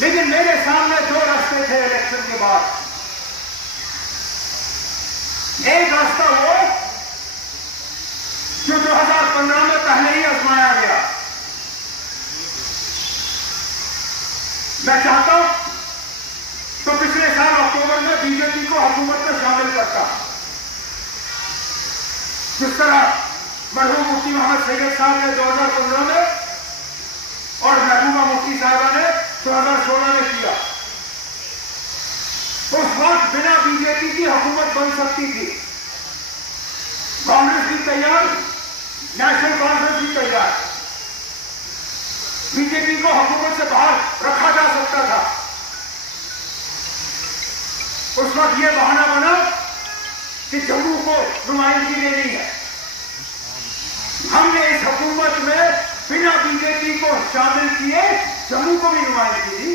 लेकिन मेरे सामने दो रास्ते थे इलेक्शन के बाद। एक रास्ता वो जो 2015 में पहले ही आजमाया गया। मैं चाहता हूं तो पिछले साल अक्टूबर में बीजेपी को हुकूमत में शामिल करता। जिस तरह मरहूम मुफ्ती मोहम्मद सैयद साहब ने 2015 में और महबूबा मुफ्ती साहिबा ने 2016 में किया। उस वक्त बिना बीजेपी की हुकूमत बन सकती थी। कांग्रेस भी तैयार, नेशनल कॉन्फ्रेंस भी तैयार। बीजेपी को हुकूमत से बाहर रखा जा सकता था। उस वक्त यह बहाना बना कि जम्मू को नुमाइंदगी देनी है। हमने इस हुकूमत में बिना बीजेपी को शामिल किए जम्मू को भी नुमाइंदगी दी।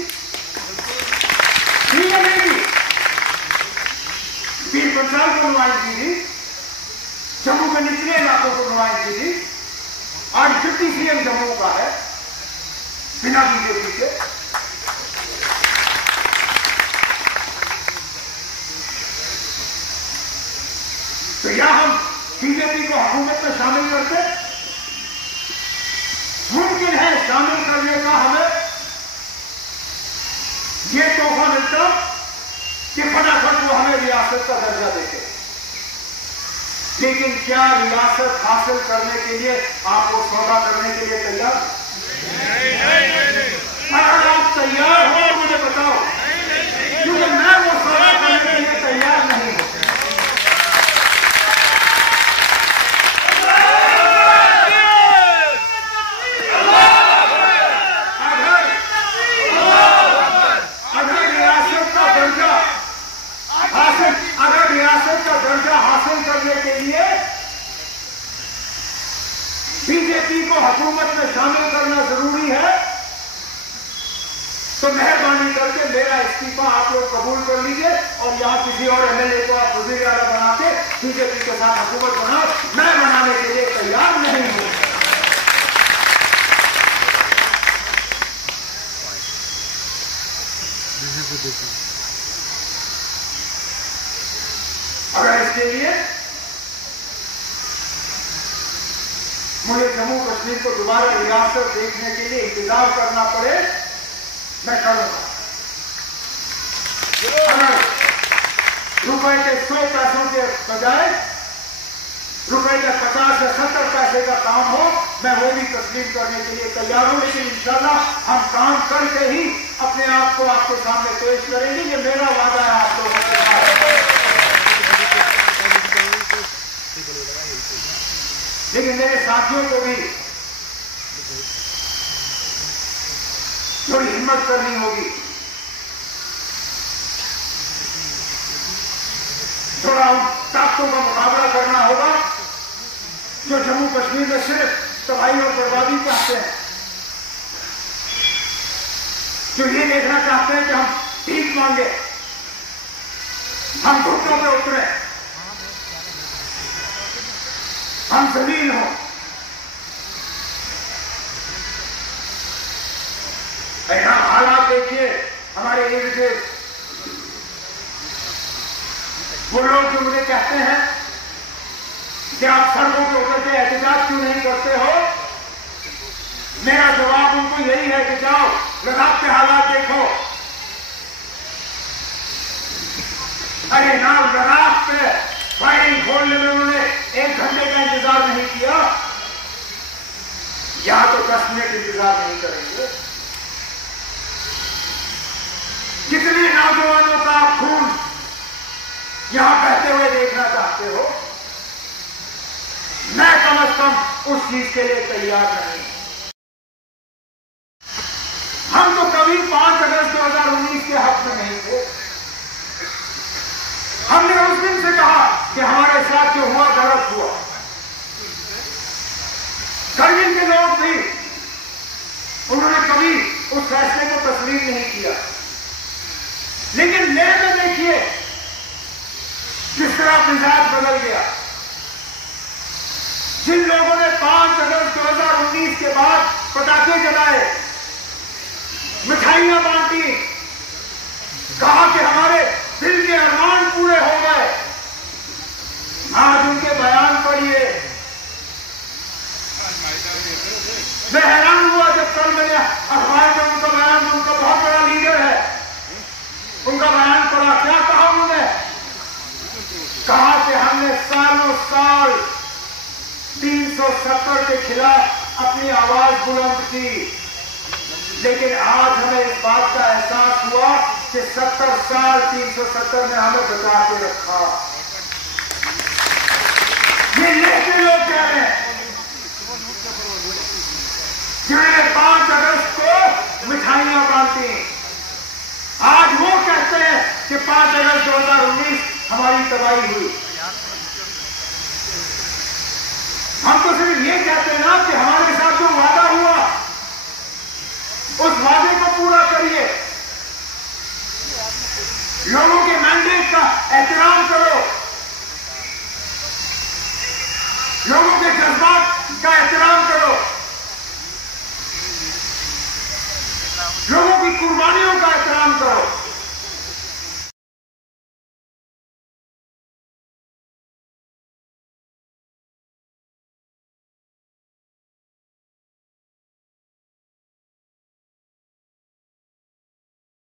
ठीक है, नहीं दी। पीर पंचाल को नुमाइंदगी दी, जम्मू के निचले इलाकों को नुमाइंदगी दी। आज डिप्टी सीएम जम्मू का है बिना बीजेपी के। तो या हम बीजेपी को हुकूमत में शामिल करते, मुमकिन है शामिल करने का हमें यह तोहफा मिलता कि फटाफट वो हमें रियासत का दर्जा देते। लेकिन क्या रियासत हासिल करने के लिए आप वो सौदा करने के लिए तैयार? अगर आप तैयार हो मुझे बताओ, क्योंकि मैं वो सौदा करने के लिए तैयार नहीं हूं। अगर रियासत का दर्जा हासिल करने के लिए बीजेपी को हुकूमत में शामिल करना जरूरी है तो मेहरबानी करके मेरा इस्तीफा आप लोग कबूल कर लीजिए और यहां किसी और एमएलए को आप वजीर आला बना के बीजेपी के साथ हुकूमत बनाओ। मैं बनाने के लिए तैयार नहीं हूं। अगर इसके लिए मुझे जम्मू कश्मीर को दोबारा रियासत देखने के लिए इंतजार करना पड़े, मैं करूंगा। अगर रुपए के 100 पैसों के बजाय रुपए के 50 या 70 पैसे का काम हो, मैं वो भी तस्लीम करने के लिए तैयार हूं। लेकिन इंशाल्लाह हम काम करके ही अपने आप को आपके सामने पेश करेंगे। ये मेरा वादा है आप लोगों के साथ। लेकिन मेरे साथियों को भी थोड़ी हिम्मत करनी होगी, थोड़ा उन ताकतों का मुकाबला करना होगा जो जम्मू कश्मीर में सिर्फ तबाही और बर्बादी चाहते हैं, जो ये देखना चाहते हैं कि हम भीख मांगे, हम घुटनों पे उतरे, हम जलील हों। यहां हालात देखिए हमारे इर्द गिर्द। वो लोग जो मुझे कहते हैं कि आप सड़कों पे उतर के एहतजाज क्यों नहीं करते हो, मेरा जवाब उनको यही है कि जाओ लद्दाख के हालात देखो। अरे ना, लद्दाख पे फायरिंग खोलने में उन्होंने 1 घंटे का इंतजार नहीं किया, यहां तो 10 मिनट इंतजार नहीं करेंगे। कितने नौजवानों का खून यहां बहते हुए देखना चाहते हो, मैं कम से कम उस चीज के लिए तैयार नहीं। हम तो कभी 5 अगस्त 2019 के हक में नहीं थे। हमने उस दिन से कहा कि हमारे साथ जो हुआ गलत हुआ। करगिल के लोग भी उन्होंने कभी उस फैसले को तस्लीम नहीं किया। लेकिन लेह में देखिए किस तरह मिजाज बदल गया। जिन लोगों ने 5 अगस्त 2019 के बाद पटाखे जलाए, मिठाइयां बांटी, कहा कि हमारे दिल के अरमान पूरे हो गए। आज उनके बयान पढ़िए। मैं हैरान हुआ जब कल मैंने अखबार में उनका बयान, उनका बहुत बड़ा लीडर है, उनका बयान पढ़ा। क्या कहा उन्होंने? कहा कि हमने सालों साल 370 के खिलाफ अपनी आवाज बुलंद की, लेकिन आज हमें इस बात का एहसास हुआ कि 70 साल 370 ने हमें बचा के रखा। ये लेके लोग कह रहे हैं जिन्होंने 5 अगस्त को मिठाइयां बांटी, आज वो कहते हैं कि 5 अगस्त 2019 हमारी तबाही हुई। हम तो सिर्फ ये कहते हैं ना कि हमारे साथ जो वादा हुआ उस वादे को पूरा करिए, लोगों के मैंडेट का एहतराम करो, लोगों के जज्बात का एहतराम करो, लोगों की कुर्बानियों का एहतराम करो।